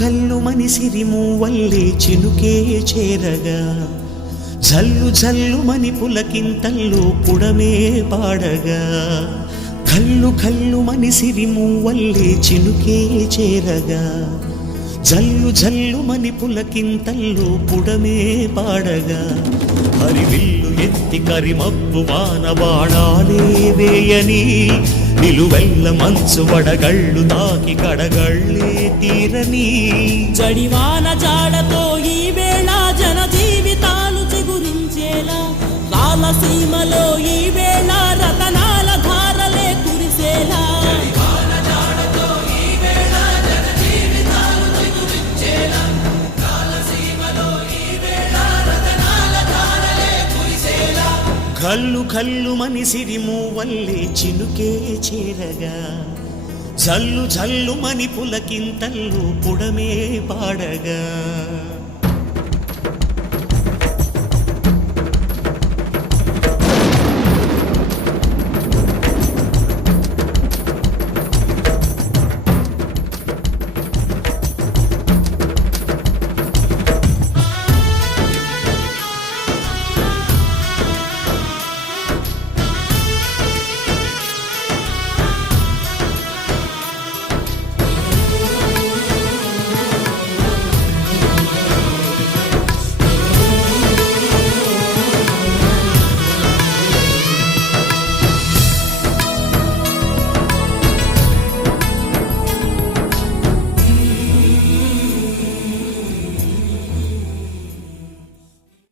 ఘల్లు మని సిరిమూవల్లే చినుకే చేరగా జల్లు జల్లు మని పులకింతల్లో పుడమే పాడగా ఘల్లు ఘల్లు మని సిరిమూవల్లే చినుకే చేరగా జల్లు జల్లు మని పులకింతల్లో పుడమే పాడగా హరివిల్లు ఎత్తి కరిమబ్బు వాన బాణాలే వేయని నిలువెల్ల మంచు వడగళ్ళు తాకి కడగళ్ళే తీరని జడివాన జాడతో ఈ వేళ జన జీవితాలు చిగురించేలా రాలసీమలో ఈ వేళ రతనాల ధారలే కురిసేలా ఘల్లు ఘల్లు మని సిరిమూవల్లే చినుకే చేరగా జల్లు జల్లు మని పులకింతల్లు పుడమే పాడగా